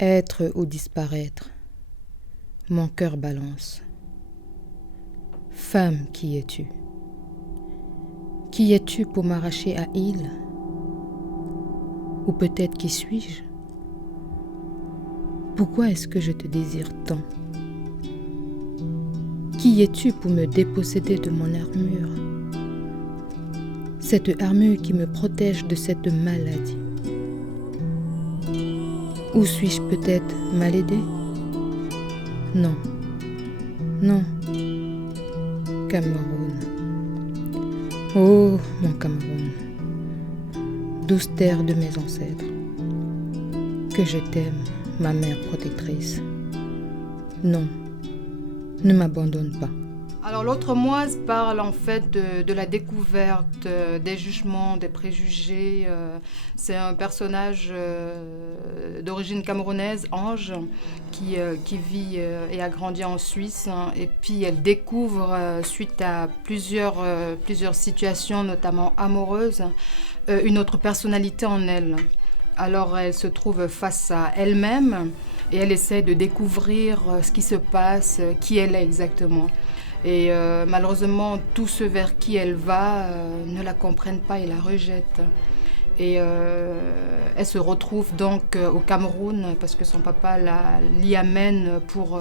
Être ou disparaître, mon cœur balance. Femme, qui es-tu? Qui es-tu pour m'arracher à île? Ou peut-être qui suis-je? Pourquoi est-ce que je te désire tant? Qui es-tu pour me déposséder de mon armure? Cette armure qui me protège de cette maladie. Ou suis-je peut-être mal aidée? Non, non. Cameroun. Oh, mon Cameroun. Douce terre de mes ancêtres. Que je t'aime, ma mère protectrice. Non, ne m'abandonne pas. Alors l'autre moise parle en fait de la découverte des jugements, des préjugés. C'est un personnage d'origine camerounaise, Ange, qui vit et a grandi en Suisse. Et puis elle découvre, suite à plusieurs situations, notamment amoureuses, une autre personnalité en elle. Alors elle se trouve face à elle-même et elle essaie de découvrir ce qui se passe, qui elle est exactement. Et malheureusement, tous ceux vers qui elle va ne la comprennent pas et la rejettent. Et elle se retrouve donc au Cameroun parce que son papa l'y amène pour,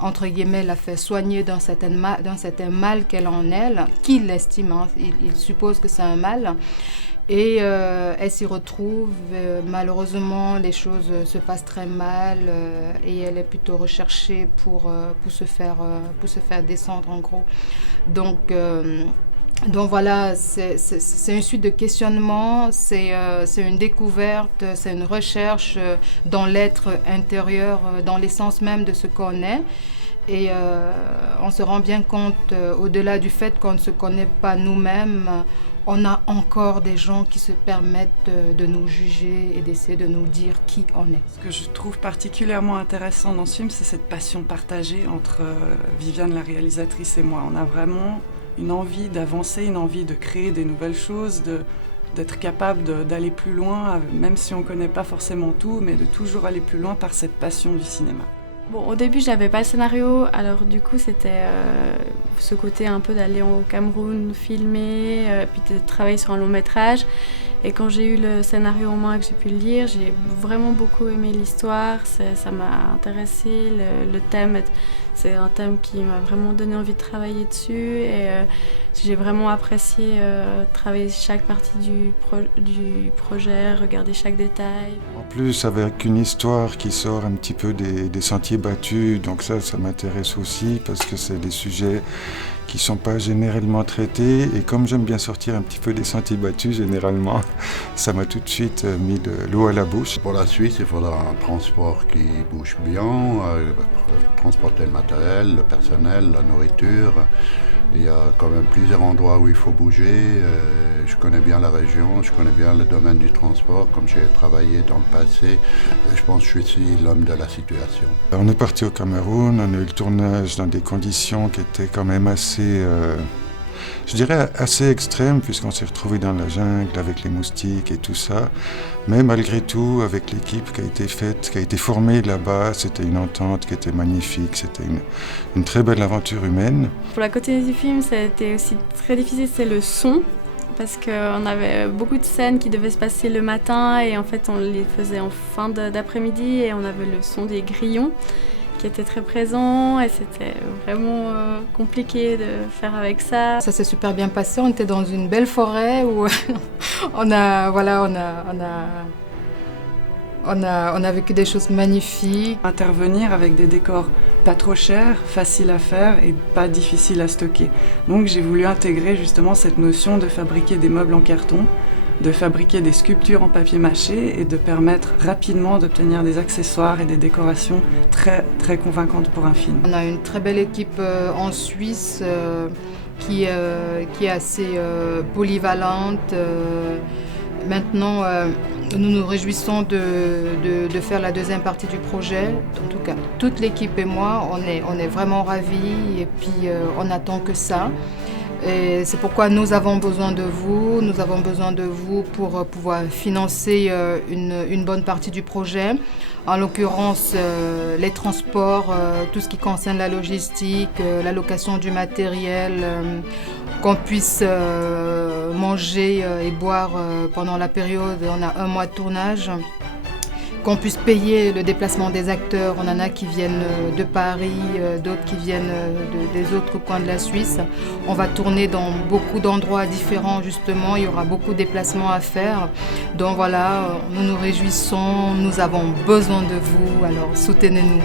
entre guillemets, la faire soigner d'un certain mal qu'elle a en elle, qu'il estime, hein, il suppose que c'est un mal. Et elle s'y retrouve. Malheureusement, les choses se passent très mal et elle est plutôt recherchée pour se faire descendre, en gros. Donc voilà, c'est une suite de questionnements, c'est une découverte, c'est une recherche dans l'être intérieur, dans l'essence même de ce qu'on est. Et on se rend bien compte, au-delà du fait qu'on ne se connaît pas nous-mêmes, on a encore des gens qui se permettent de nous juger et d'essayer de nous dire qui on est. Ce que je trouve particulièrement intéressant dans ce film, c'est cette passion partagée entre Viviane, la réalisatrice, et moi. On a vraiment une envie d'avancer, une envie de créer des nouvelles choses, d'être capable d'aller plus loin, même si on ne connaît pas forcément tout, mais de toujours aller plus loin par cette passion du cinéma. Bon, au début, je n'avais pas le scénario, alors du coup, c'était ce côté un peu d'aller au Cameroun filmer, puis de travailler sur un long métrage. Et quand j'ai eu le scénario en main et que j'ai pu le lire, j'ai vraiment beaucoup aimé l'histoire, ça m'a intéressée, le thème, c'est un thème qui m'a vraiment donné envie de travailler dessus. Et j'ai vraiment apprécié travailler chaque partie du projet, regarder chaque détail. En plus, avec une histoire qui sort un petit peu des sentiers battus, donc ça m'intéresse aussi parce que c'est des sujets qui ne sont pas généralement traités. Et comme j'aime bien sortir un petit peu des sentiers battus, généralement, ça m'a tout de suite mis de l'eau à la bouche. Pour la Suisse, il faudra un transport qui bouge bien, transporter le matériel, le personnel, la nourriture. Il y a quand même plusieurs endroits où il faut bouger. Je connais bien la région, je connais bien le domaine du transport, comme j'ai travaillé dans le passé. Je pense que je suis l'homme de la situation. On est parti au Cameroun, on a eu le tournage dans des conditions qui étaient quand même assez, je dirais assez extrêmes, puisqu'on s'est retrouvé dans la jungle avec les moustiques et tout ça. Mais malgré tout, avec l'équipe qui a été faite, qui a été formée là-bas, c'était une entente qui était magnifique, c'était une très belle aventure humaine. Pour la côté du film, ça a été aussi très difficile, c'est le son, parce qu'on avait beaucoup de scènes qui devaient se passer le matin et en fait on les faisait en fin d'après-midi et on avait le son des grillons qui était très présent et c'était vraiment compliqué de faire avec ça. Ça s'est super bien passé, on était dans une belle forêt où on a vécu des choses magnifiques. Intervenir avec des décors pas trop chers, faciles à faire et pas difficiles à stocker. Donc j'ai voulu intégrer justement cette notion de fabriquer des meubles en carton, de fabriquer des sculptures en papier mâché et de permettre rapidement d'obtenir des accessoires et des décorations très, très convaincantes pour un film. On a une très belle équipe en Suisse qui est assez polyvalente. Maintenant, nous nous réjouissons de faire la deuxième partie du projet. En tout cas, toute l'équipe et moi, on est vraiment ravis et puis on attend que ça. Et c'est pourquoi nous avons besoin de vous. Nous avons besoin de vous pour pouvoir financer une bonne partie du projet. En l'occurrence, les transports, tout ce qui concerne la logistique, la location du matériel, qu'on puisse manger et boire pendant la période. On a 1 mois de tournage. Qu'on puisse payer le déplacement des acteurs. On en a qui viennent de Paris, d'autres qui viennent des autres coins de la Suisse. On va tourner dans beaucoup d'endroits différents justement, il y aura beaucoup de déplacements à faire. Donc voilà, nous nous réjouissons, nous avons besoin de vous, alors soutenez-nous.